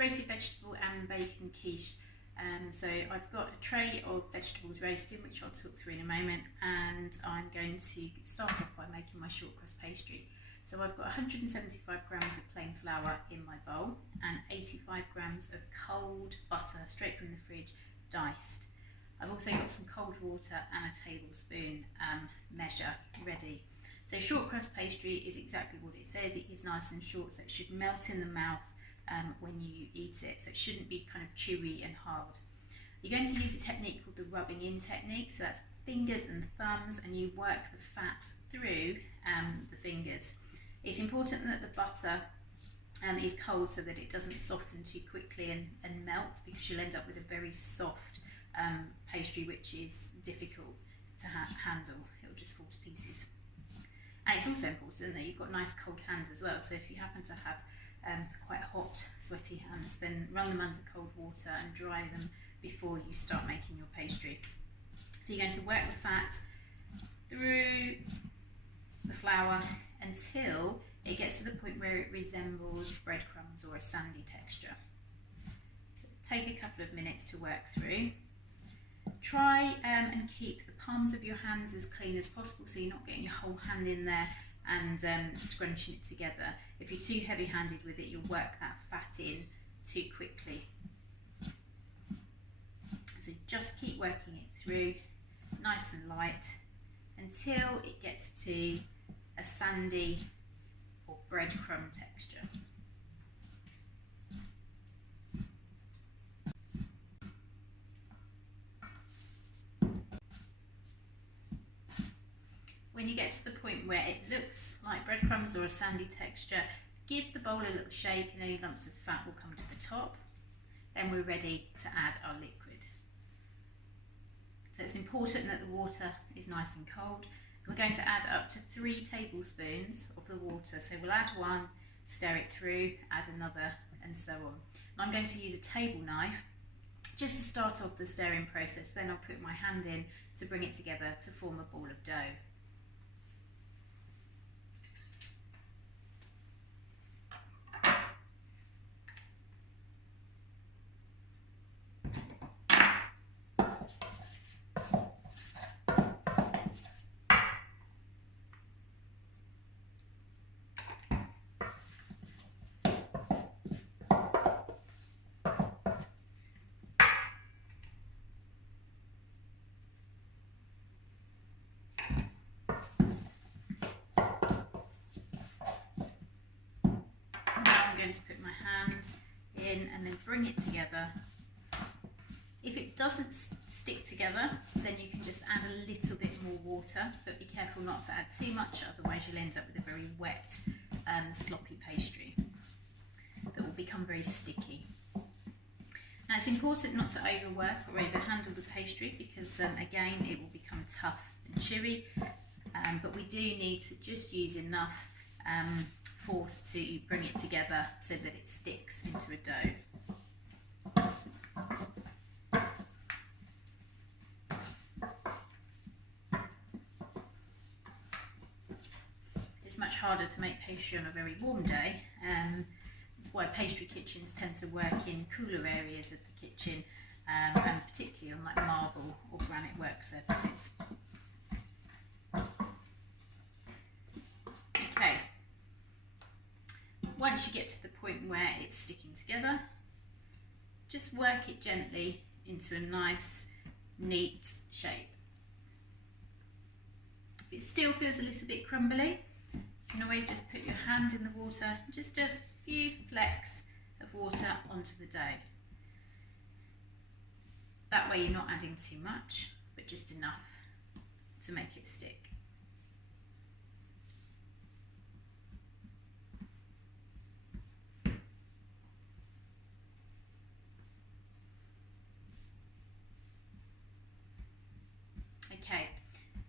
roasted vegetable and bacon quiche. So I've got a tray of vegetables roasting, which I'll talk through in a moment, and I'm going to start off by making my shortcrust pastry. So I've got 175 grams of plain flour in my bowl and 85 grams of cold butter straight from the fridge, diced. I've also got some cold water and a tablespoon measure ready. So shortcrust pastry is exactly what it says. It is nice and short, so it should melt in the mouth when you eat it, so it shouldn't be kind of chewy and hard. You're going to use a technique called the rubbing in technique, so that's fingers and thumbs, and you work the fat through the fingers. It's important that the butter is cold so that it doesn't soften too quickly and melt, because you'll end up with a very soft pastry which is difficult to handle. It'll just fall to pieces. And it's also important that you've got nice cold hands as well, so if you happen to have quite hot sweaty hands, then run them under cold water and dry them before you start making your pastry. So you're going to work the fat through the flour until it gets to the point where it resembles breadcrumbs or a sandy texture. So take a couple of minutes to work through. Try and keep the palms of your hands as clean as possible, so you're not getting your whole hand in there and scrunching it together. If you're too heavy-handed with it, you'll work that fat in too quickly. So just keep working it through, nice and light, until it gets to a sandy or breadcrumb texture. When you get to the point where it looks like breadcrumbs or a sandy texture, give the bowl a little shake and any lumps of fat will come to the top. Then we're ready to add our liquid. So it's important that the water is nice and cold. We're going to add up to 3 tablespoons of the water. So we'll add one, stir it through, add another, and so on. And I'm going to use a table knife just to start off the stirring process. Then I'll put my hand in to bring it together to form a ball of dough. Going to put my hand in and then bring it together. If it doesn't stick together, then you can just add a little bit more water, but be careful not to add too much, otherwise you'll end up with a very wet, sloppy pastry that will become very sticky. Now it's important not to overwork or overhandle the pastry, because again it will become tough and chewy, but we do need to just use enough force to bring it together so that it sticks into a dough. It's much harder to make pastry on a very warm day. That's why pastry kitchens tend to work in cooler areas of the kitchen, and particularly on like marble or granite work surfaces. Okay. Once you get to the point where it's sticking together, just work it gently into a nice, neat shape. If it still feels a little bit crumbly, you can always just put your hand in the water, just a few flecks of water onto the dough. That way you're not adding too much, but just enough to make it stick. Okay,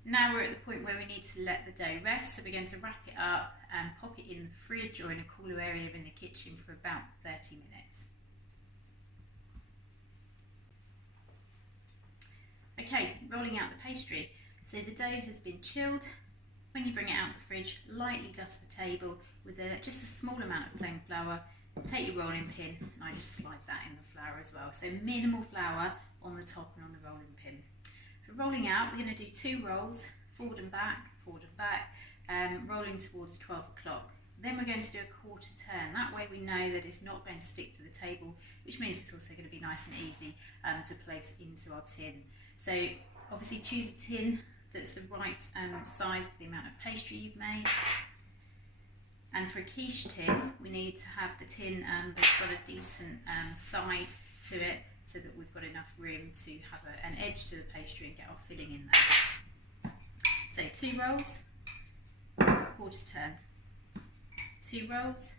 now we're at the point where we need to let the dough rest, so we're going to wrap it up and pop it in the fridge or in a cooler area in the kitchen for about 30 minutes. Okay, rolling out the pastry. So the dough has been chilled. When you bring it out of the fridge, lightly dust the table with just a small amount of plain flour, take your rolling pin and I just slide that in the flour as well. So minimal flour on the top and on the rolling pin. For rolling out, we're going to do 2 rolls, forward and back, rolling towards 12 o'clock. Then we're going to do a quarter turn. That way we know that it's not going to stick to the table, which means it's also going to be nice and easy to place into our tin. So obviously choose a tin that's the right size for the amount of pastry you've made. And for a quiche tin, we need to have the tin that's got a decent side to it, so that we've got enough room to have an edge to the pastry and get our filling in there. So 2 rolls, quarter turn. 2 rolls,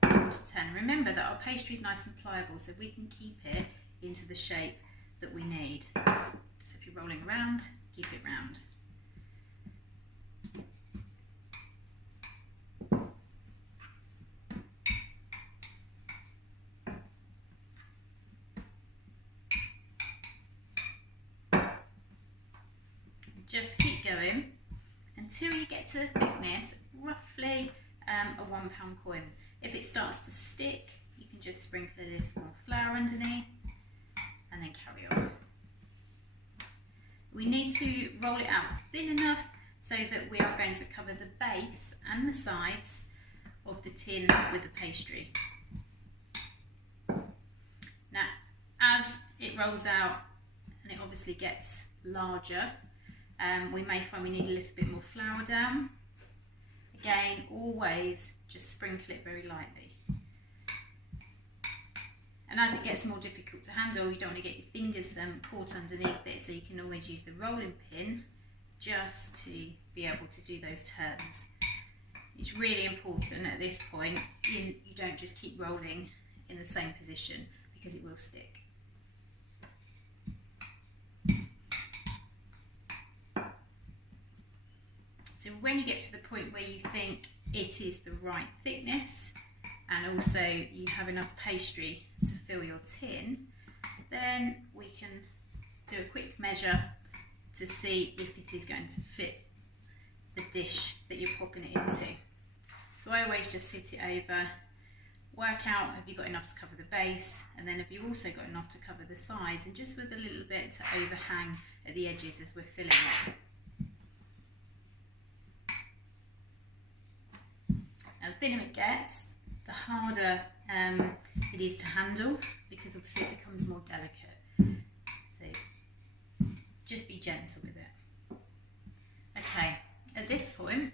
quarter turn. Remember that our pastry is nice and pliable, so we can keep it into the shape that we need. So if you're rolling around, keep it round. Just keep going until you get to a thickness roughly a £1 coin. If it starts to stick, you can just sprinkle a little more flour underneath and then carry on. We need to roll it out thin enough so that we are going to cover the base and the sides of the tin with the pastry. Now, as it rolls out and it obviously gets larger, we may find we need a little bit more flour down. Again, always just sprinkle it very lightly. And as it gets more difficult to handle, you don't want to get your fingers caught underneath it, so you can always use the rolling pin just to be able to do those turns. It's really important at this point, you don't just keep rolling in the same position because it will stick. So when you get to the point where you think it is the right thickness and also you have enough pastry to fill your tin, then we can do a quick measure to see if it is going to fit the dish that you're popping it into. So I always just sit it over, work out have you got enough to cover the base, and then have you also got enough to cover the sides, and just with a little bit to overhang at the edges as we're filling it. Now, the thinner it gets, the harder it is to handle, because obviously it becomes more delicate. So just be gentle with it. Okay, at this point,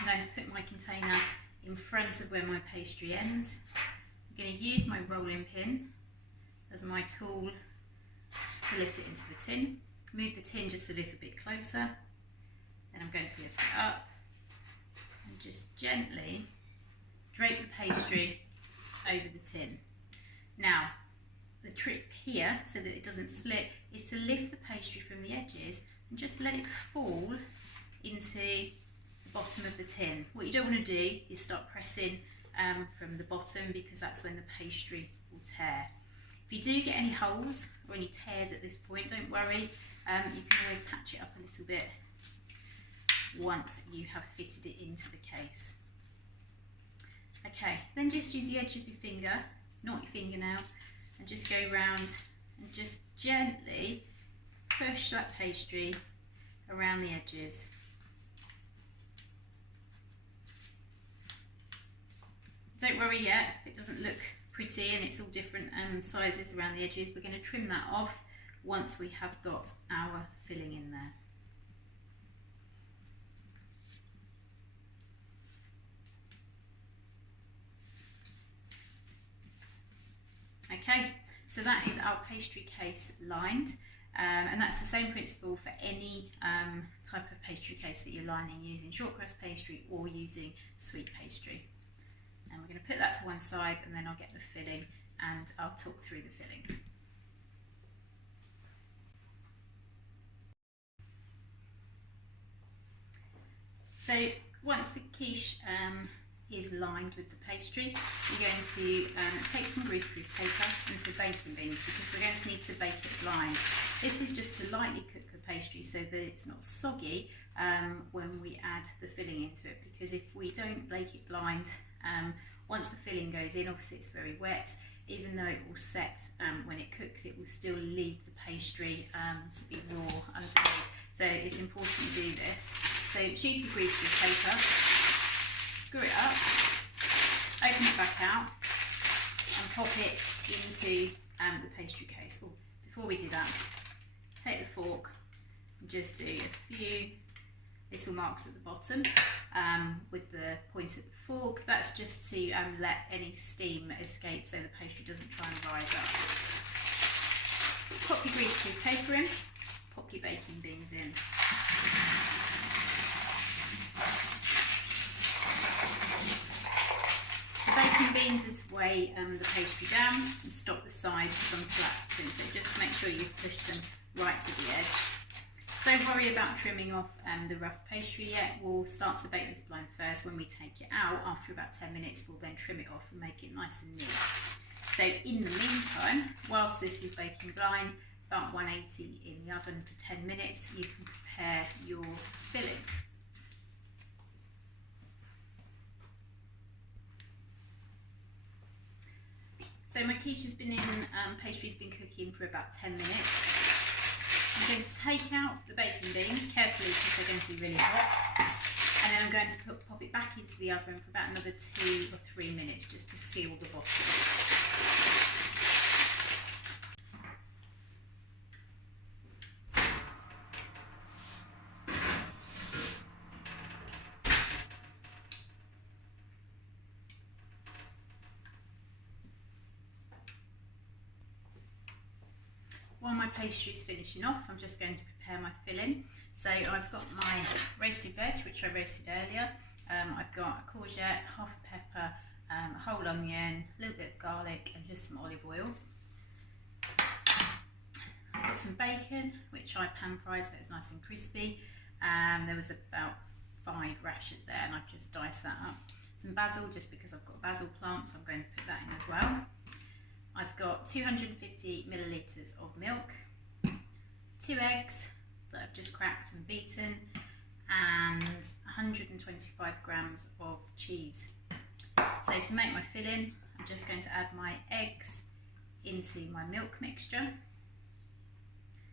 I'm going to put my container in front of where my pastry ends. I'm going to use my rolling pin as my tool to lift it into the tin. Move the tin just a little bit closer. Then I'm going to lift it up. Just gently drape the pastry over the tin. Now, the trick here, so that it doesn't split, is to lift the pastry from the edges and just let it fall into the bottom of the tin. What you don't want to do is start pressing from the bottom, because that's when the pastry will tear. If you do get any holes or any tears at this point, don't worry, you can always patch it up a little bit once you have fitted it into the case. Okay, then just use the edge of your finger, not your fingernail, and just go round and just gently push that pastry around the edges. Don't worry yet if it doesn't look pretty and it's all different sizes around the edges. We're going to trim that off once we have got our filling in there. Okay, so that is our pastry case lined, and that's the same principle for any type of pastry case that you're lining, using shortcrust pastry or using sweet pastry. And we're going to put that to one side, and then I'll get the filling and I'll talk through the filling. So once the quiche is lined with the pastry, you're going to take some greaseproof paper and some baking beans, because we're going to need to bake it blind. This is just to lightly cook the pastry so that it's not soggy when we add the filling into it, because if we don't bake it blind, Once the filling goes in, obviously it's very wet. Even though it will set when it cooks, it will still leave the pastry to be raw underneath. So it's important to do this. So sheets of greaseproof paper, screw it up, open it back out, and pop it into the pastry case. Oh, before we do that, take the fork and just do a few little marks at the bottom with the point of the fork. That's just to let any steam escape so the pastry doesn't try and rise up. Pop your greaseproof paper in, pop your baking beans in. The baking beans is to weigh the pastry down and stop the sides from collapsing, so just make sure you push them right to the edge. Don't worry about trimming off the rough pastry yet. We'll start to bake this blind first. When we take it out, after about 10 minutes, we'll then trim it off and make it nice and neat. So in the meantime, whilst this is baking blind, about 180 in the oven for 10 minutes, you can prepare your filling. So my quiche has been in, pastry's been cooking for about 10 minutes. I'm going to take out the baking beans carefully because they're going to be really hot, and then I'm going to pop it back into the oven for about another 2 or 3 minutes just to seal the bottom. While my pastry is finishing off, I'm just going to prepare my filling. So I've got my roasted veg, which I roasted earlier. I've got a courgette, half a pepper, a whole onion, a little bit of garlic, and just some olive oil. I've got some bacon, which I pan fried so it's nice and crispy. There was about 5 rashers there, and I've just diced that up. Some basil, just because I've got a basil plant, so I'm going to put that in as well. I've got 250 millilitres of milk, 2 eggs that I've just cracked and beaten, and 125 grams of cheese. So to make my filling, I'm just going to add my eggs into my milk mixture,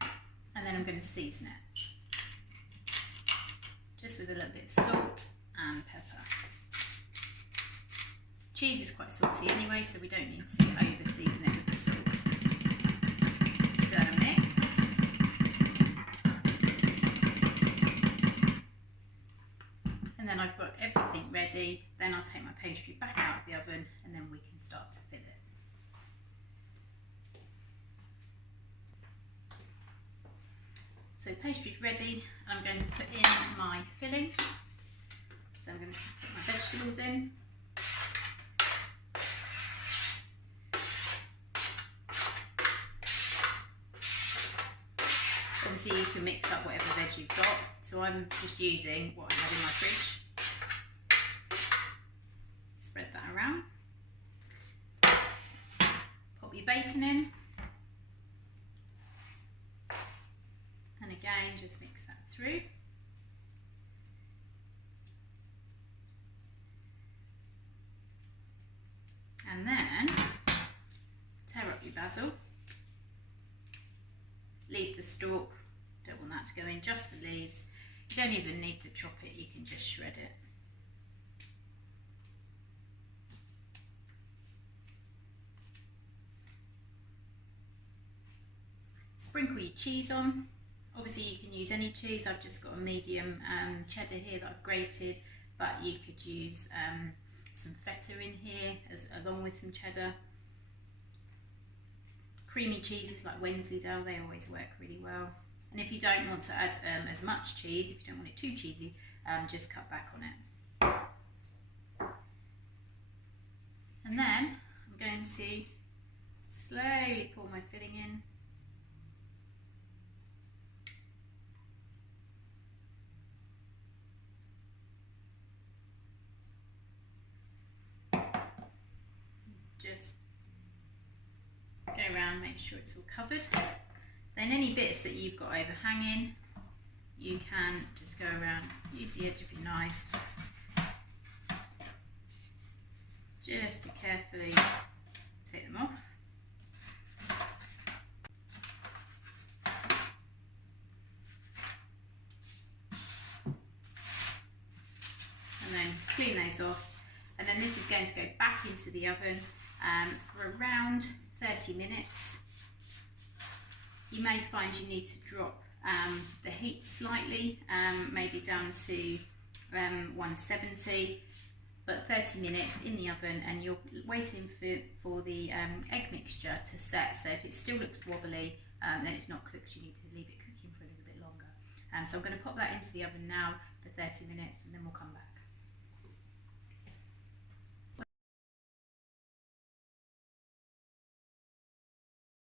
and then I'm going to season it, just with a little bit of salt and pepper. Cheese is quite salty anyway, so we don't need to over season it with the salt. Give that a mix. And then I've got everything ready. Then I'll take my pastry back out of the oven and then we can start to fill it. So the pastry's ready, and I'm going to put in my filling. So I'm going to put my vegetables in. Obviously you can mix up whatever veg you've got, so I'm just using what I have in my fridge. Spread that around. Pop your bacon in. And again, just mix that through. And then tear up your basil. Leave the stalk, don't want that to go in, just the leaves. You don't even need to chop it, you can just shred it. Sprinkle your cheese on. Obviously you can use any cheese. I've just got a medium cheddar here that I've grated, but you could use some feta in here along with some cheddar. Creamy cheeses like Wensleydale, they always work really well. And if you don't want to add as much cheese, if you don't want it too cheesy, just cut back on it. And then I'm going to slowly pour my filling in. Just go around, make sure it's all covered. Then any bits that you've got overhanging, you can just go around, use the edge of your knife, just to carefully take them off. And then clean those off. And then this is going to go back into the oven for around 30 minutes. You may find you need to drop the heat slightly, maybe down to 170, but 30 minutes in the oven, and you're waiting for the egg mixture to set. So if it still looks wobbly, then it's not cooked. You need to leave it cooking for a little bit longer. So I'm going to pop that into the oven now for 30 minutes, and then we'll come back.